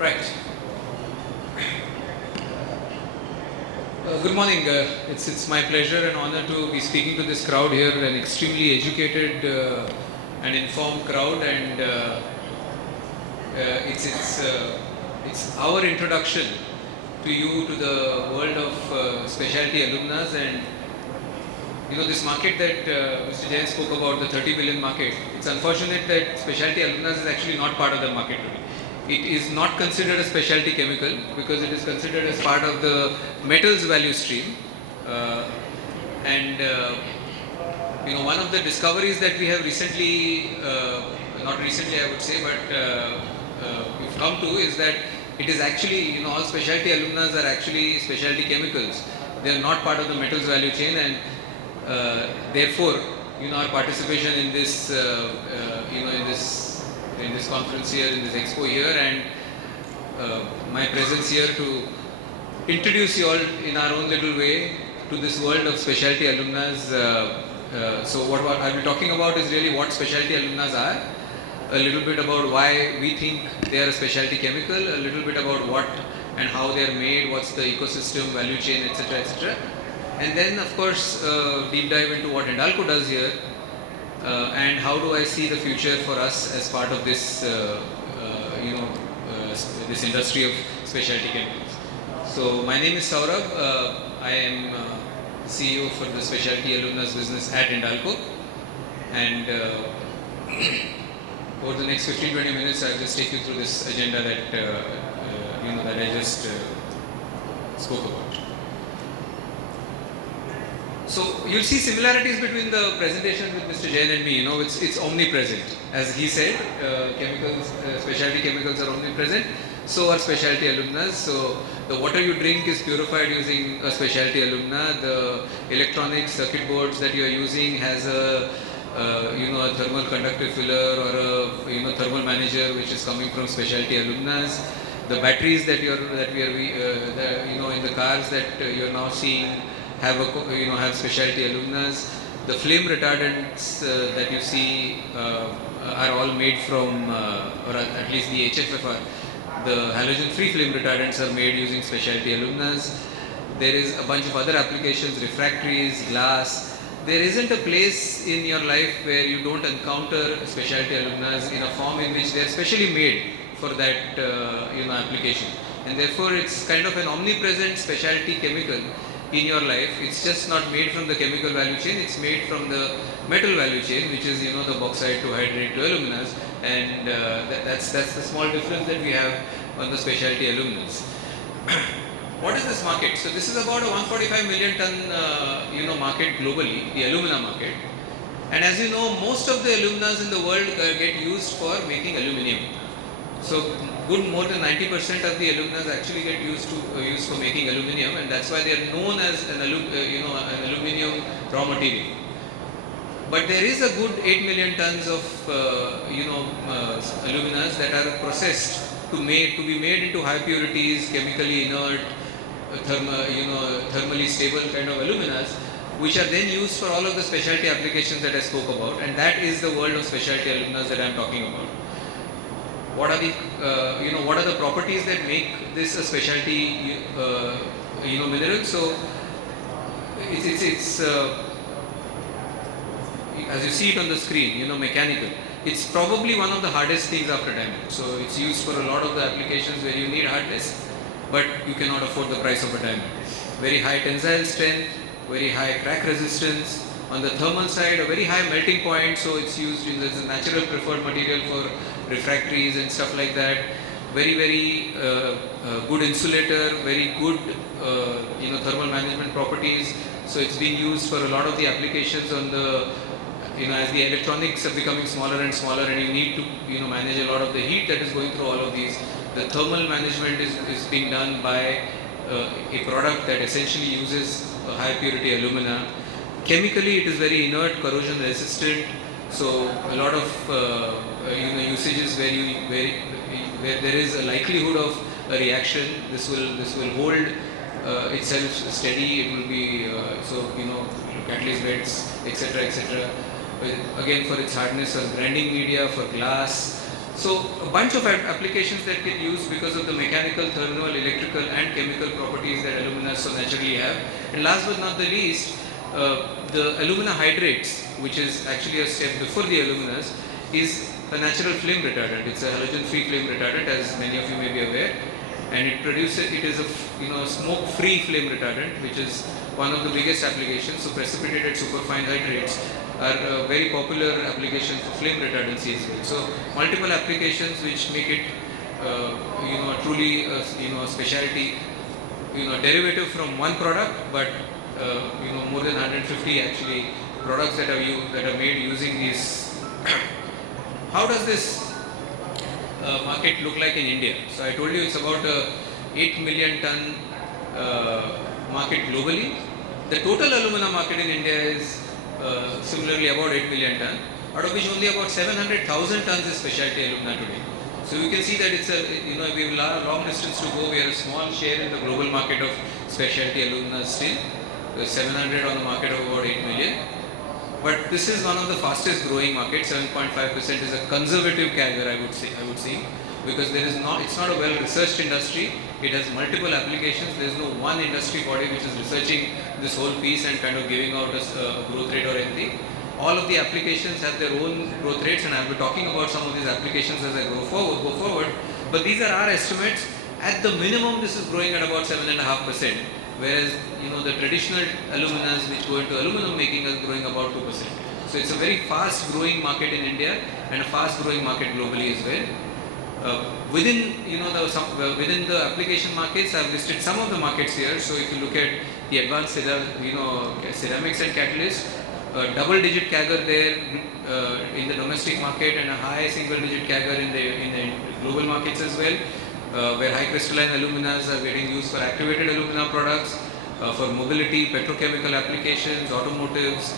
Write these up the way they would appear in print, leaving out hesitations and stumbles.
Right. Good morning. It's my pleasure and honor to be speaking to this crowd here, an extremely educated and informed crowd, and it's our introduction to you to the world of specialty aluminas. And this market that Mr. Jain spoke about, the 30 billion market. It's unfortunate that specialty aluminas is actually not part of the market today. It is not considered a specialty chemical because it is considered as part of the metals value stream. One of the discoveries that we have recently, not recently I would say, but we've come to is that it is actually, all specialty aluminas are actually specialty chemicals. They are not part of the metals value chain, and therefore, our participation in this, in this conference here, in this expo here, and my presence here to introduce you all in our own little way to this world of specialty aluminas. So what I'll be talking about is really what specialty aluminas are, a little bit about why we think they are a specialty chemical, a little bit about what and how they are made, what's the ecosystem, value chain, etc., etc. And then, of course, deep dive into what Hindalco does here, and how do I see the future for us as part of this, this industry of specialty chemicals. So my name is Saurabh. I am CEO for the specialty aluminas business at Hindalco, and over the next 15-20 minutes, I'll just take you through this agenda that that I just spoke about. So you'll see similarities between the presentation with Mr. Jain and me. It's omnipresent. As he said, chemicals, specialty chemicals are omnipresent. So are specialty aluminas. So the water you drink is purified using a specialty alumina. The electronic circuit boards that you are using has a a thermal conductive filler or a thermal manager which is coming from specialty aluminas. The batteries that we are in the cars that you are now seeing have specialty aluminas. The flame retardants that you see are all made from, or at least the HFFR. The halogen-free flame retardants are made using specialty aluminas. There is a bunch of other applications, refractories, glass. There isn't a place in your life where you don't encounter specialty aluminas in a form in which they are specially made for that application. And therefore, it's kind of an omnipresent specialty chemical in your life. It's just not made from the chemical value chain, it's made from the metal value chain, which is the bauxite to hydrate to aluminas, and that's the small difference that we have on the specialty aluminas. What is this market? So this is about a 145 million ton market globally, the alumina market. And as you know, most of the aluminas in the world get used for making aluminium. So more than 90% of the aluminas actually get used for making aluminium, and that's why they are known as an aluminium raw material. But there is a good 8 million tons of aluminas that are processed to be made into high purities, chemically inert, thermally stable kind of aluminas, which are then used for all of the specialty applications that I spoke about, and that is the world of specialty aluminas that I am talking about. What are the properties that make this a specialty mineral? So it's as you see it on the screen, mechanical. It's probably one of the hardest things after diamond. So it's used for a lot of the applications where you need hardness, but you cannot afford the price of a diamond. Very high tensile strength, very high crack resistance. On the thermal side, a very high melting point, so it's used as a natural preferred material for refractories and stuff like that. very good insulator, very good thermal management properties. So it's being used for a lot of the applications on the, as the electronics are becoming smaller and smaller, and you need to manage a lot of the heat that is going through all of these. The thermal management is being done by a product that essentially uses high purity alumina. Chemically, it is very inert, corrosion resistant. So a lot of usages where there is a likelihood of a reaction. This will hold itself steady. It will be catalyst beds, etc., etc. Again, for its hardness, for grinding media, for glass. So a bunch of applications that get used because of the mechanical, thermal, electrical and chemical properties that alumina so naturally have. And last but not the least, the alumina hydrates, which is actually a step before the aluminas, is a natural flame retardant. It's a halogen-free flame retardant, as many of you may be aware, and it is a smoke-free flame retardant, which is one of the biggest applications. So precipitated superfine hydrates are very popular application for flame retardancy as well. So multiple applications which make it truly a specialty, derivative from one product, but more than 150 actually products that are made using these. How does this market look like in India? So I told you it's about a 8 million ton market globally. The total alumina market in India is similarly about 8 million ton, out of which only about 700,000 tons is specialty alumina today. So you can see that it's we have a long distance to go. We are a small share in the global market of specialty alumina still. There's 700 on the market of about 8 million. But this is one of the fastest growing markets. 7.5% is a conservative CAGR, I would say, because it's not a well researched industry. It has multiple applications. There is no one industry body which is researching this whole piece and kind of giving out a growth rate or anything. All of the applications have their own growth rates, and I'll be talking about some of these applications as I go forward. But these are our estimates. At the minimum, this is growing at about 7.5%, whereas the traditional aluminas which go into aluminum making are growing about 2%. So it's a very fast growing market in India and a fast growing market globally as well. Within the application markets, I've listed some of the markets here. So if you look at the advanced ceramics and catalysts, double-digit CAGR there in the domestic market and a high single-digit CAGR in the global markets as well, where high crystalline aluminas are getting used for activated alumina products, for mobility, petrochemical applications, automotives,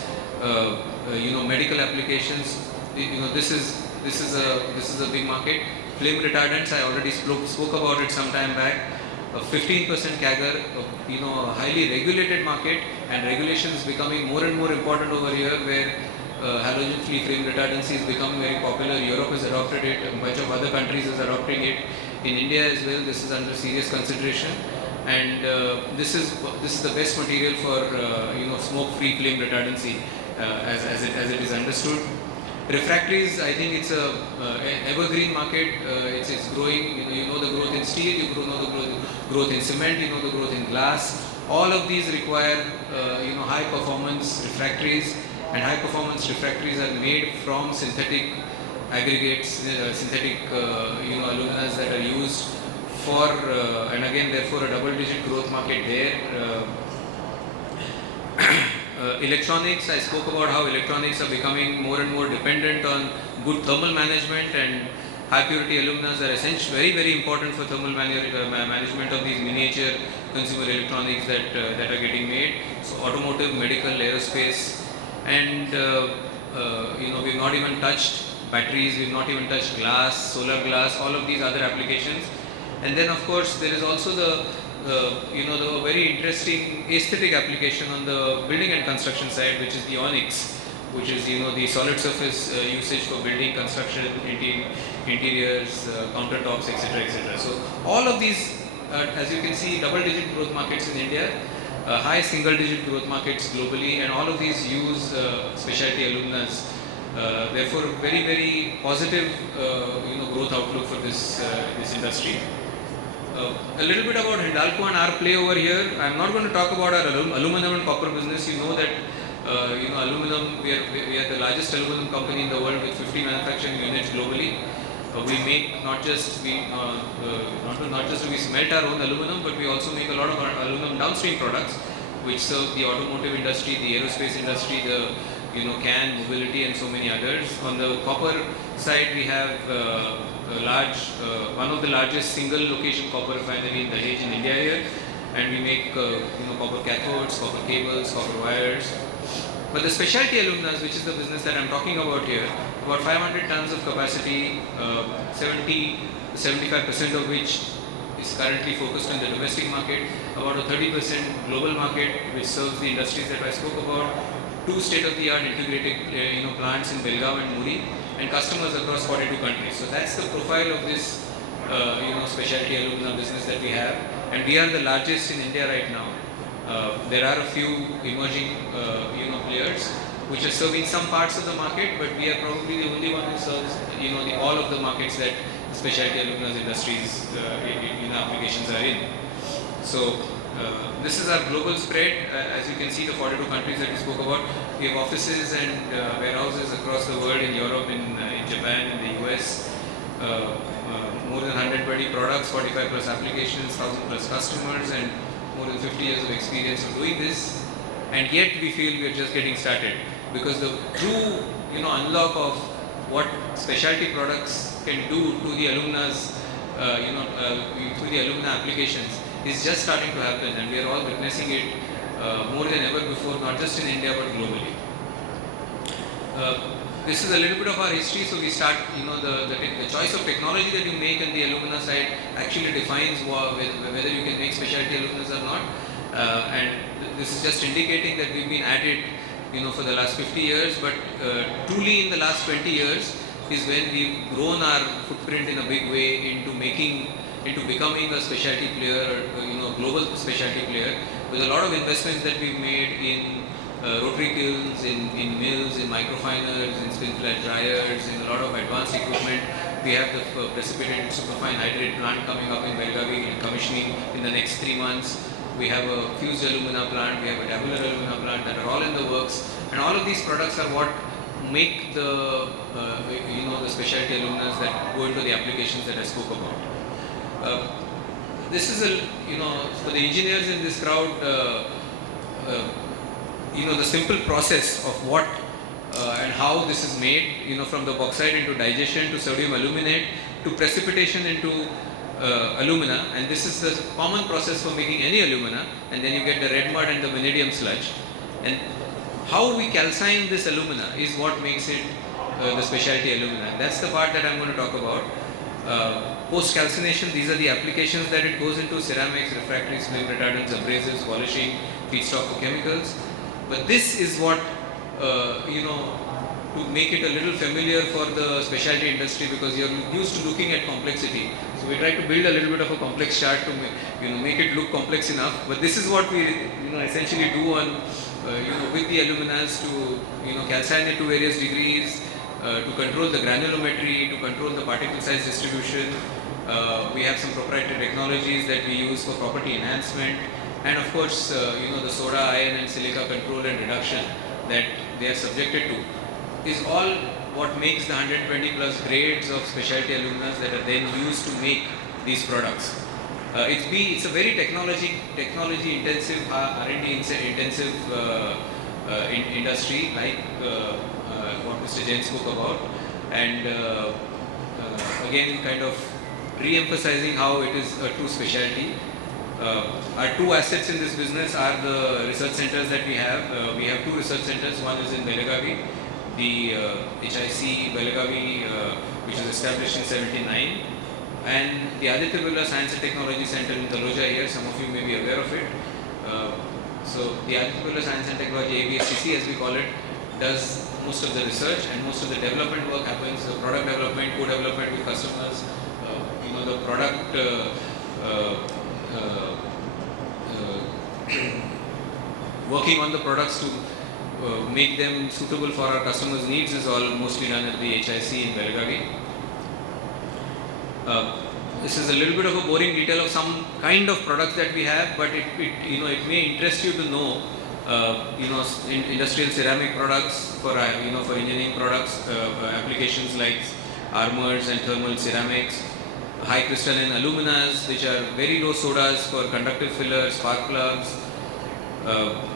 medical applications. This is a big market. Flame retardants, I already spoke about it some time back. 15% CAGR, a highly regulated market, and regulation is becoming more and more important over here, where halogen-free flame retardancy is becoming very popular. Europe has adopted it, a bunch of other countries is adopting it. In India as well, this is under serious consideration, and this is the best material for smoke-free flame retardancy as it is understood. Refractories, I think it's an evergreen market. It's growing. You know the growth in steel, you know the growth in cement, you know the growth in glass. All of these require high performance refractories, and high performance refractories are made from synthetic aggregates, synthetic aluminas that are used for, and again therefore a double-digit growth market there. Electronics, I spoke about how electronics are becoming more and more dependent on good thermal management, and high purity aluminas are essentially very important for thermal management of these miniature consumer electronics that are getting made. So automotive, medical, aerospace, and we've not even touched batteries, we've not even touched glass, solar glass, all of these other applications. And then of course there is also the very interesting aesthetic application on the building and construction side, which is the onyx, which is the solid surface usage for building, construction, interiors, countertops, etc., etc. So all of these, as you can see, double-digit growth markets in India, high single-digit growth markets globally, and all of these use specialty aluminas. Therefore, very, very positive, growth outlook for this industry. A little bit about Hindalco and our play over here. I'm not going to talk about our aluminum and copper business. You know that aluminum. We are the largest aluminum company in the world with 50 manufacturing units globally. we make not just we smelt our own aluminum, but we also make a lot of our aluminum downstream products, which serve the automotive industry, the aerospace industry, the can, mobility, and so many others. On the copper side, we have one of the largest single location copper refinery in Dahej in India here, and we make copper cathodes, copper cables, copper wires. But the specialty aluminas, which is the business that I'm talking about here, about 500 tons of capacity, 70-75% of which is currently focused on the domestic market, about a 30% global market, which serves the industries that I spoke about, 2 state-of-the-art integrated plants in Belgaum and Muri, and customers across 42 countries. So that's the profile of this specialty alumina business that we have, and we are the largest in India right now. There are a few emerging players which are serving some parts of the market, but we are probably the only one who serves all of the markets that specialty alumina industries applications are in. So this is our global spread. As you can see, the 42 countries that we spoke about. We have offices and warehouses across the world, in Europe, in Japan, in the US. More than 120 products, 45 plus applications, 1,000 plus customers, and more than 50 years of experience of doing this. And yet we feel we are just getting started, because the true unlock of what specialty products can do to the aluminas, through the alumina applications, is just starting to happen, and we are all witnessing it more than ever before, not just in India but globally. This is a little bit of our history. So we start, the choice of technology that you make on the alumina side actually defines whether you can make specialty aluminas or not. And this is just indicating that we've been at it, for the last 50 years, but truly in the last 20 years is when we've grown our footprint in a big way into becoming a specialty player, global specialty player, with a lot of investments that we've made in rotary kilns, in mills, in microfiners, in spin flat dryers, in a lot of advanced equipment. We have the precipitated superfine hydrate plant coming up in Belgavi, commissioning in the next 3 months. We have a fused alumina plant, we have a tabular alumina plant that are all in the works, and all of these products are what make the the specialty aluminas that go into the applications that I spoke about. This is for the engineers in this crowd, the simple process of what and how this is made, from the bauxite into digestion to sodium aluminate to precipitation into alumina, and this is the common process for making any alumina, and then you get the red mud and the vanadium sludge. And how we calcine this alumina is what makes it the specialty alumina. That's the part that I'm going to talk about. Post calcination, these are the applications that it goes into: ceramics, refractories, flame retardants, abrasives, polishing, feedstock for chemicals. But this is what to make it a little familiar for the specialty industry, because you're used to looking at complexity. So we try to build a little bit of a complex chart to make it look complex enough. But this is what we essentially do on with the aluminas to calcine it to various degrees, to control the granulometry, to control the particle size distribution. We have some proprietary technologies that we use for property enhancement, and of course the soda, iron and silica control and reduction that they are subjected to is all what makes the 120 plus grades of specialty aluminas that are then used to make these products. It's a very technology intensive, R&D intensive industry, like what Mr. Jain spoke about, and again kind of re-emphasizing how it is a true specialty. Our 2 assets in this business are the research centers that we have. We have 2 research centers. One is in Belgavi, the HIC Belgavi, which was established in 1979, and the Aditya Birla Science and Technology Center in Taloja here. Some of you may be aware of it. So the Aditya Birla Science and Technology, ABSCC as we call it, does most of the research, and most of the development work happens, the product development, co-development with customers, the product working on the products to make them suitable for our customers' needs is all mostly done at the HIC in Belgavi. This is a little bit of a boring detail of some kind of products that we have, but it may interest you to know. Industrial ceramic products for engineering products, applications like armors and thermal ceramics, high crystalline aluminas, which are very low sodas for conductive fillers, spark plugs,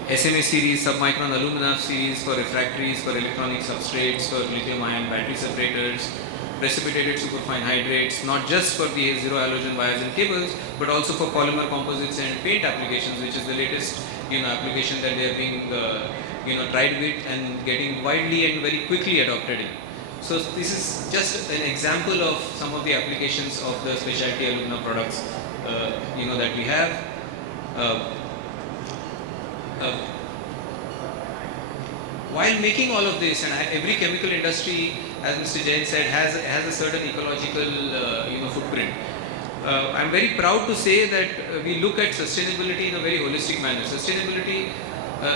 SMA series, submicron alumina series for refractories, for electronic substrates, for lithium-ion battery separators, precipitated superfine hydrates, not just for the zero halogen wires and cables, but also for polymer composites and paint applications, which is the latest application that they are being tried with and getting widely and very quickly adopted in. So this is just an example of some of the applications of the specialty alumina products that we have. While making all of this, and every chemical industry, as Mr. Jain said, has a certain ecological footprint. I'm very proud to say that we look at sustainability in a very holistic manner. Sustainability,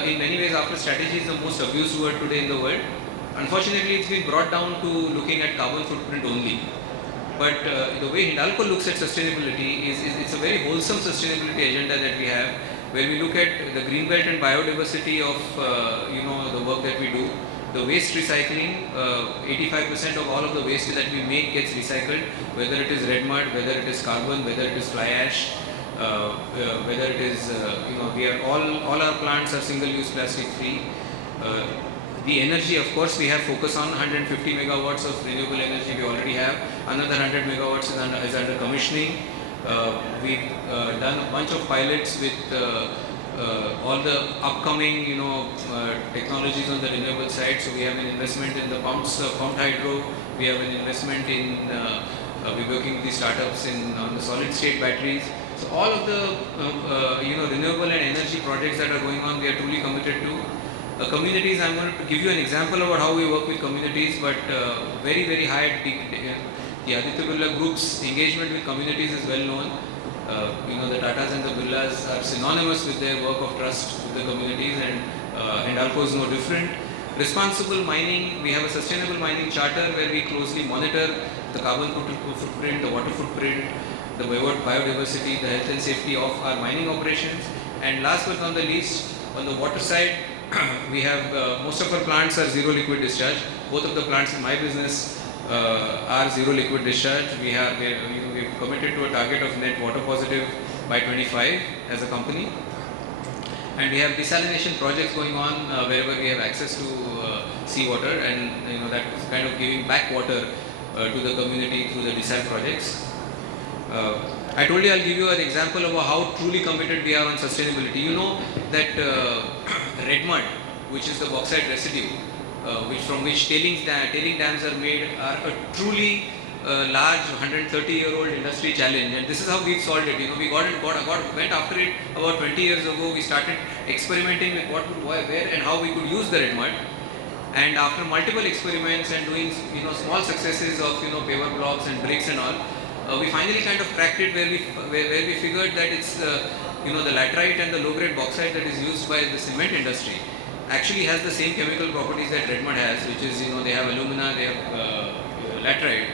in many ways, after strategy, is the most abused word today in the world. Unfortunately, it's been brought down to looking at carbon footprint only. But the way Hindalco looks at sustainability is it's a very wholesome sustainability agenda that we have, where we look at the green belt and biodiversity of the work that we do. The waste recycling, 85% of all of the waste that we make gets recycled, whether it is red mud, whether it is carbon, whether it is fly ash, whether it is, we are all our plants are single-use plastic free. The energy, of course, we have focus on 150 megawatts of renewable energy we already have. Another 100 megawatts is under commissioning. We've done a bunch of pilots with all the upcoming, technologies on the renewable side. So we have an investment in the pumped hydro. We have an investment in, we're working with the startups on the solid state batteries. So all of the, renewable and energy projects that are going on, we are truly committed to. Communities, I'm going to give you an example about how we work with communities, but very, very high, the Aditya Birla Group's engagement with communities is well known. The Tatas and the Birlas are synonymous with their work of trust with the communities, and Hindalco is no different. Responsible mining, we have a sustainable mining charter where we closely monitor the carbon footprint, the water footprint, the biodiversity, the health and safety of our mining operations. And last but not the least, on the water side, we have most of our plants are zero liquid discharge. Both of the plants in my business are zero liquid discharge. We've committed to a target of net water positive by 25 as a company, and we have desalination projects going on wherever we have access to seawater, and that is kind of giving back water to the community through the desal projects. I told you I'll give you an example of how truly committed we are on sustainability. You know that red mud, which is the bauxite residue, from which tailing dams are made, are a truly large 130-year-old industry challenge, and this is how we've solved it. We went after it about 20 years ago. We started experimenting with where and how we could use the red mud, and after multiple experiments and doing small successes of paver blocks and bricks and all, we finally kind of cracked it where we figured that it's the laterite and the low-grade bauxite that is used by the cement industry actually has the same chemical properties that red mud has, which is they have alumina, they have laterite,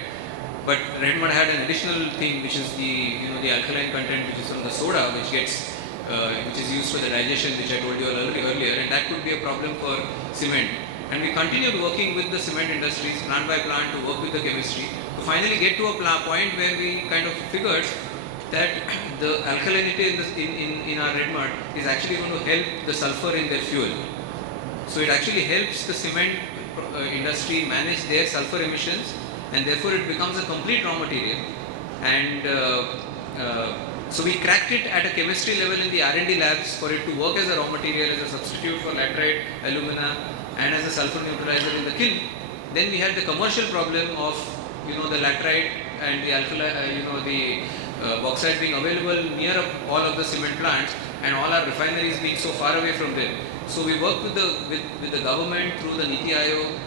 but red mud had an additional thing, which is the alkaline content, which is from the soda, which is used for the digestion, which I told you earlier, and that could be a problem for cement. And we continued working with the cement industries, plant by plant, to work with the chemistry, to finally get to a point where we kind of figured that the alkalinity in our red mud is actually going to help the sulfur in their fuel. So it actually helps the cement industry manage their sulfur emissions, and therefore it becomes a complete raw material. And so we cracked it at a chemistry level in the R&D labs for it to work as a raw material, as a substitute for laterite, alumina, and as a sulfur neutralizer in the kiln. Then we had the commercial problem of the laterite and the the bauxite being available near all of the cement plants, and all our refineries being so far away from them. So we worked with the government through the Niti Aayog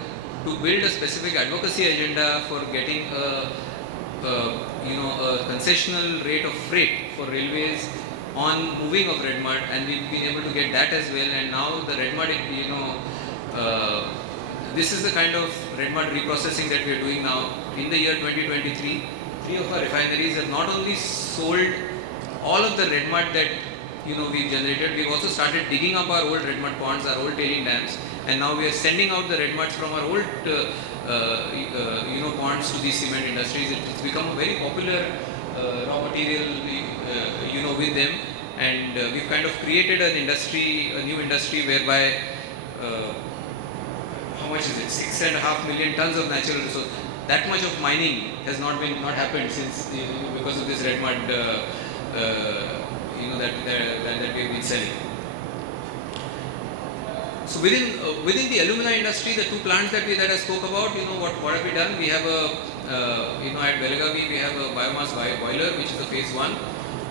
to build a specific advocacy agenda for getting a concessional rate of freight for railways on moving of red mud, and we've been able to get that as well. And now the red mud, this is the kind of red mud reprocessing that we are doing now. In the year 2023, 3 of our refineries have not only sold all of the red mud that we've generated, we've also started digging up our old red mud ponds, our old tailing dams, and now we are sending out the red muds from our old bonds to these cement industries. It's become a very popular raw material, with them, and we've kind of created an industry, a new industry whereby how much is it? 6.5 million tons of natural resource. That much of mining has not happened since because of this red mud that we've been selling. So within the alumina industry, the two plants that I spoke about, what have we done? We have at Belagavi we have a biomass boiler, which is a phase 1,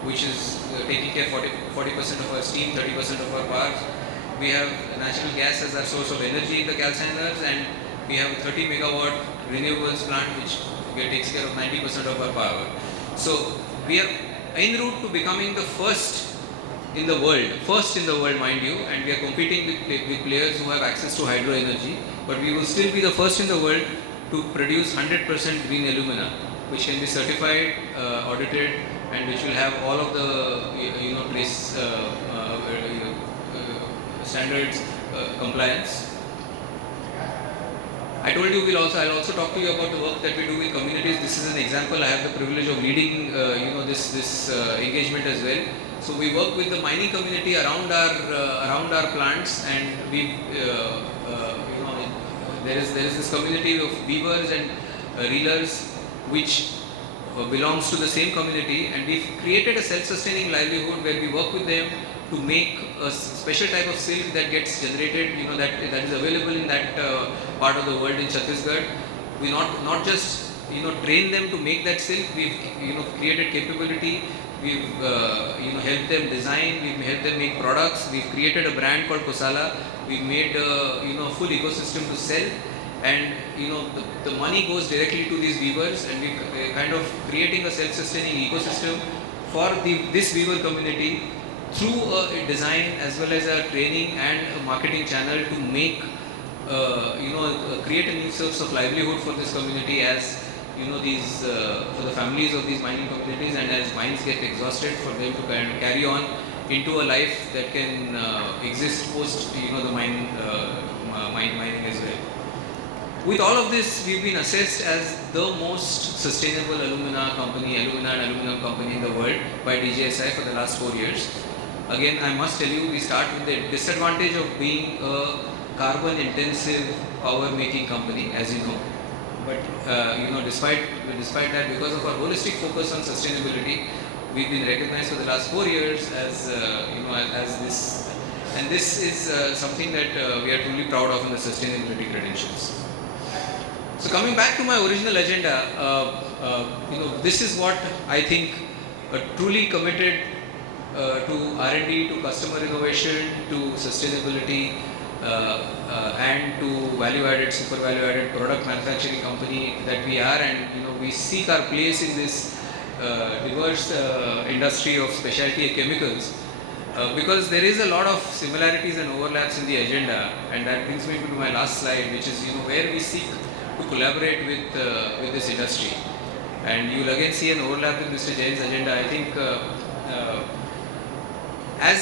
which is taking care 40% of our steam, 30% of our power. We have natural gas as our source of energy in the calciners, and we have a 30 megawatt renewables plant which takes care of 90% of our power. So we are en route to becoming the first in the world, mind you, and we are competing with players who have access to hydro energy, but we will still be the first in the world to produce 100% green alumina, which can be certified, audited, and which will have all of the trace standards compliance. I told you I'll also talk to you about the work that we do with communities. This is an example. I have the privilege of leading this engagement as well. So we work with the mining community around our plants, and there is this community of weavers and reelers which belongs to the same community, and we've created a self-sustaining livelihood where we work with them to make a special type of silk that gets generated, that is available in that part of the world in Chhattisgarh. We not just train them to make that silk. We've created capability. We've helped them design. We've helped them make products. We've created a brand called Kosala. We've made a full ecosystem to sell, and the money goes directly to these weavers, and we're kind of creating a self-sustaining ecosystem for this weaver community through a design as well as a training and a marketing channel to make create a new source of livelihood for this community as these for the families of these mining communities, and as mines get exhausted, for them to kind of carry on into a life that can exist post the mining as well. With all of this, we've been assessed as the most sustainable alumina and aluminum company in the world by DJSI for the last 4 years. Again, I must tell you, we start with the disadvantage of being a carbon intensive power making company, as you know. But despite that, because of our holistic focus on sustainability, we've been recognized for the last 4 years as as this, and this is something that we are truly proud of in the sustainability credentials. So coming back to my original agenda, this is what I think truly committed to R&D, to customer innovation, to sustainability, and to value-added, super value-added product manufacturing company that we are, and we seek our place in this diverse industry of specialty chemicals, because there is a lot of similarities and overlaps in the agenda, and that brings me to my last slide, which is where we seek to collaborate with this industry, and you will again see an overlap with Mr. Jain's agenda. I think